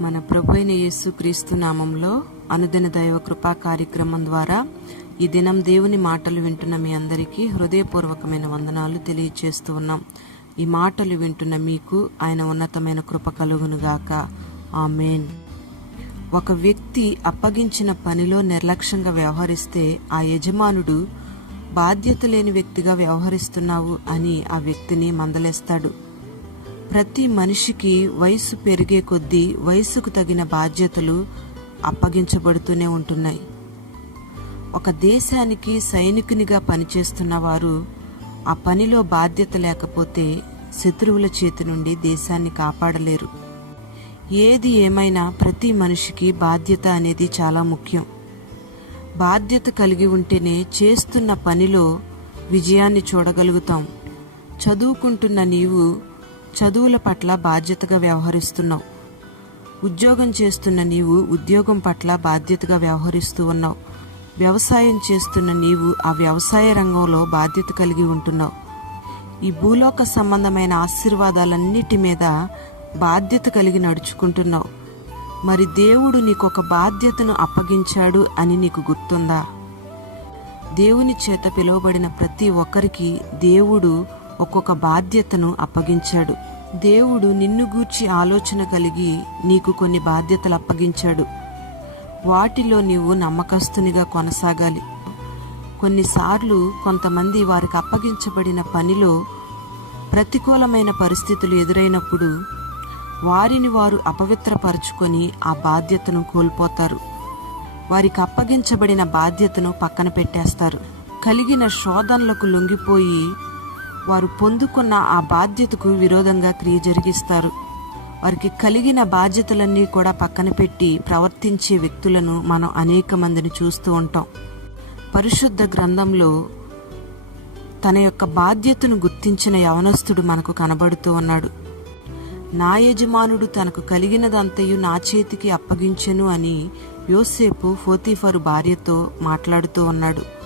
మన ప్రభు అయిన యేసుక్రీస్తు నామంలో అనుదిన దైవ కృపా కార్యక్రమం ద్వారా ఈ దినం దేవుని మాటలు వింటున్న మీ అందరికీ హృదయపూర్వకమైన వందనాలు తెలియజేస్తూ ఉన్నాం. ఈ మాటలు వింటున్న మీకు ఆయన ఉన్నతమైన కృప కలుగునుగాక. ఆమేన్. ఒక వ్యక్తి అప్పగించిన పనిలో నిర్లక్ష్యంగా వ్యవహరిస్తే ఆ యజమానుడు బాధ్యత లేని వ్యక్తిగా వ్యవహరిస్తున్నావు అని ఆ వ్యక్తిని మందలేస్తాడు. ప్రతి మనిషికి వయసు పెరిగే కొద్దీ వయసుకు తగిన బాధ్యతలు అప్పగించబడుతూనే ఉంటున్నాయి. ఒక దేశానికి సైనికునిగా పనిచేస్తున్న వారు ఆ పనిలో బాధ్యత లేకపోతే శత్రువుల చేతి నుండి దేశాన్ని కాపాడలేరు. ఏది ఏమైనా ప్రతి మనిషికి బాధ్యత అనేది చాలా ముఖ్యం. బాధ్యత కలిగి ఉంటేనే చేస్తున్న పనిలో విజయాన్ని చూడగలుగుతాం. చదువుకుంటున్న నీవు చదువుల పట్ల బాధ్యతగా వ్యవహరిస్తున్నావు. ఉద్యోగం చేస్తున్న నీవు ఉద్యోగం పట్ల బాధ్యతగా వ్యవహరిస్తూ ఉన్నావు. వ్యవసాయం చేస్తున్న నీవు ఆ వ్యవసాయ రంగంలో బాధ్యత కలిగి ఉంటున్నావు. ఈ భూలోక సంబంధమైన ఆశీర్వాదాలన్నిటి మీద బాధ్యత కలిగి నడుచుకుంటున్నావు. మరి దేవుడు నీకొక బాధ్యతను అప్పగించాడు అని నీకు గుర్తుందా? దేవుని చేత పిలువబడిన ప్రతి ఒక్కరికి దేవుడు ఒక్కొక్క బాధ్యతను అప్పగించాడు. దేవుడు నిన్ను గూర్చి ఆలోచన కలిగి నీకు కొన్ని బాధ్యతలు అప్పగించాడు. వాటిలో నీవు నమ్మకస్తునిగా కొనసాగాలి. కొన్నిసార్లు కొంతమంది వారికి అప్పగించబడిన పనిలో ప్రతికూలమైన పరిస్థితులు ఎదురైనప్పుడు వారిని వారు అపవిత్రపరుచుకొని ఆ బాధ్యతను కోల్పోతారు. వారికి అప్పగించబడిన బాధ్యతను పక్కన పెట్టేస్తారు. కలిగిన శోధనలకు లొంగిపోయి వారు పొందుకున్న ఆ బాధ్యతకు విరోధంగా క్రియ జరిగిస్తారు. వారికి కలిగిన బాధ్యతలన్నీ కూడా పక్కన పెట్టి ప్రవర్తించే వ్యక్తులను మనం అనేక మందిని చూస్తూ ఉంటాం. పరిశుద్ధ గ్రంథంలో తన యొక్క బాధ్యతను గుర్తించిన యవనస్తుడు మనకు కనబడుతూ ఉన్నాడు. నా యజమానుడు తనకు కలిగినదంతయు నా చేతికి అప్పగించెను అని యోసేపు పోతీఫరు భార్యతో మాట్లాడుతూ ఉన్నాడు.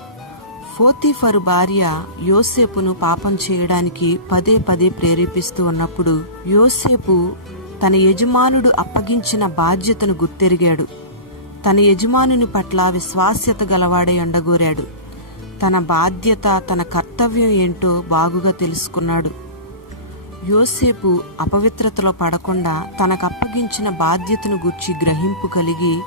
పోతీఫరు భార్య యోసేపును పాపం చేయడానికి పదే పదే ప్రేరేపిస్తూ ఉన్నప్పుడు యోసేపు తన యజమానుడు అప్పగించిన బాధ్యతను గుర్తెరిగాడు. తన యజమానుని పట్ల విశ్వాస్యత గలవాడై ఉండగోరాడు. తన బాధ్యత, తన కర్తవ్యం ఏంటో బాగుగా తెలుసుకున్నాడు. యోసేపు అపవిత్రతలో పడకుండా తనకు అప్పగించిన బాధ్యతను గూర్చి గ్రహింపు కలిగి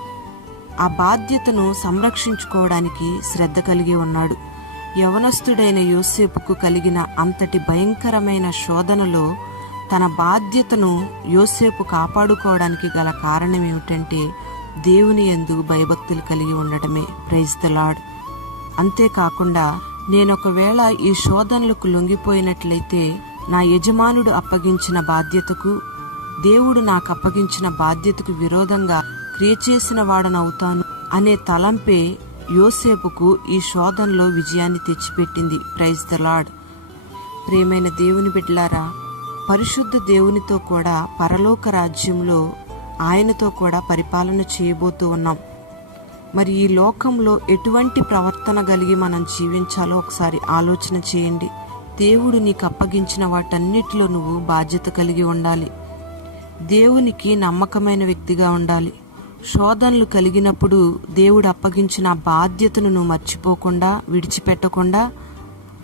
ఆ బాధ్యతను సంరక్షించుకోవడానికి శ్రద్ధ కలిగి ఉన్నాడు. యవనస్తుడైన యోసేపుకు కలిగిన అంతటి భయంకరమైన శోధనలో తన బాధ్యతను యోసేపు కాపాడుకోవడానికి గల కారణం ఏమిటంటే దేవుని యందు భయభక్తులు కలిగి ఉండటమే. Praise the Lord. అంతేకాకుండా నేనొకవేళ ఈ శోధనలకు లొంగిపోయినట్లయితే నా యజమానుడు అప్పగించిన బాధ్యతకు, దేవుడు నాకు అప్పగించిన బాధ్యతకు విరోధంగా క్రియ చేసిన వాడనవుతాను అనే తలంపే యోసేపుకు ఈ శోధనలో విజయాన్ని తెచ్చిపెట్టింది. Praise the Lord. ప్రియమైన దేవుని బిడ్డలారా, పరిశుద్ధ దేవునితో కూడా పరలోక రాజ్యంలో ఆయనతో కూడా పరిపాలన చేయబోతూ ఉన్నాం. మరి ఈ లోకంలో ఎటువంటి ప్రవర్తన కలిగి మనం జీవించాలో ఒకసారి ఆలోచన చేయండి. దేవుడు నీకు అప్పగించిన వాటన్నిటిలో నువ్వు బాధ్యత కలిగి ఉండాలి. దేవునికి నమ్మకమైన వ్యక్తిగా ఉండాలి. శోధనలు కలిగినప్పుడు దేవుడు అప్పగించిన బాధ్యతను నువ్వు మర్చిపోకుండా, విడిచిపెట్టకుండా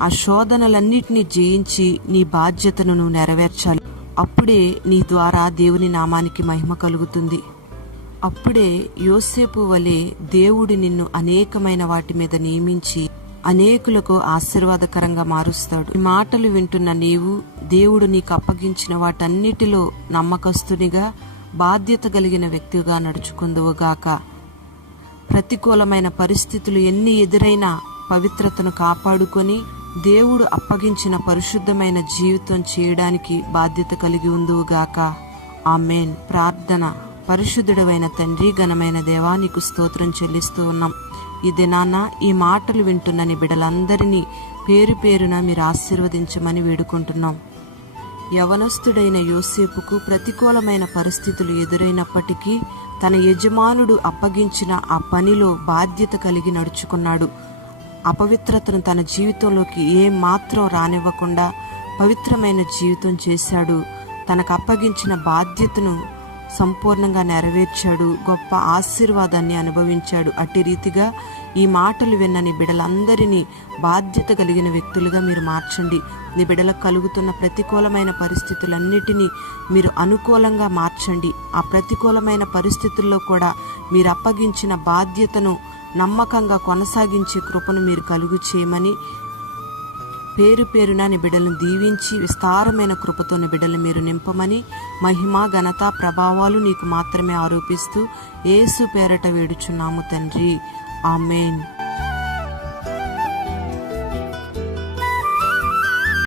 ఆ శోధనలన్నిటినీ జయించి నీ బాధ్యతను నువ్వు నెరవేర్చాలి. అప్పుడే నీ ద్వారా దేవుని నామానికి మహిమ కలుగుతుంది. అప్పుడే యోసేపు వలె దేవుడు నిన్ను అనేకమైన వాటి మీద నియమించి అనేకులకు ఆశీర్వాదకరంగా మారుస్తాడు. ఈ మాటలు వింటున్న నీవు దేవుడు నీకు అప్పగించిన వాటన్నిటిలో నమ్మకస్తునిగా, బాధ్యత కలిగిన వ్యక్తిగా నడుచుకుందువుగాక. ప్రతికూలమైన పరిస్థితులు ఎన్ని ఎదురైనా పవిత్రతను కాపాడుకొని దేవుడు అప్పగించిన పరిశుద్ధమైన జీవితం చేయడానికి బాధ్యత కలిగి ఉందువుగాక. ఆమేన్. ప్రార్థన. పరిశుద్ధుడమైన తండ్రి, ఘనమైన దేవా, నీకు స్తోత్రం చెల్లిస్తూ ఉన్నాం. ఈ దినాన ఈ మాటలు వింటున్న నీ బిడ్డలందరినీ పేరు పేరున మీరు ఆశీర్వదించమని వేడుకుంటున్నాం. యవనస్తుడైన యోసేపుకు ప్రతికూలమైన పరిస్థితులు ఎదురైనప్పటికీ తన యజమానుడు అప్పగించిన ఆ పనిలో బాధ్యత కలిగి నడుచుకున్నాడు. అపవిత్రతను తన జీవితంలోకి ఏమాత్రం రానివ్వకుండా పవిత్రమైన జీవితం చేశాడు. తనకు అప్పగించిన బాధ్యతను సంపూర్ణంగా నెరవేర్చాడు, గొప్ప ఆశీర్వాదాన్ని అనుభవించాడు. అట్టి రీతిగా ఈ మాటలు విన్న నీ బిడ్డలందరినీ బాధ్యత కలిగిన వ్యక్తులుగా మీరు మార్చండి. నీ బిడ్డలకు కలుగుతున్న ప్రతికూలమైన పరిస్థితులన్నిటినీ మీరు అనుకూలంగా మార్చండి. ఆ ప్రతికూలమైన పరిస్థితుల్లో కూడా మీరు అప్పగించిన బాధ్యతను నమ్మకంగా కొనసాగించే కృపను మీరు కలుగు చేయమని, పేరు పేరున నీ బిడ్డలను దీవించి విస్తారమైన కృపతో నీ బిడ్డలు మీరు నింపమని, మహిమ ఘనత ప్రభావాలు నీకు మాత్రమే ఆరోపిస్తూ యేసు పేరట వేడుచున్నాము తండ్రి. ఆమేన్.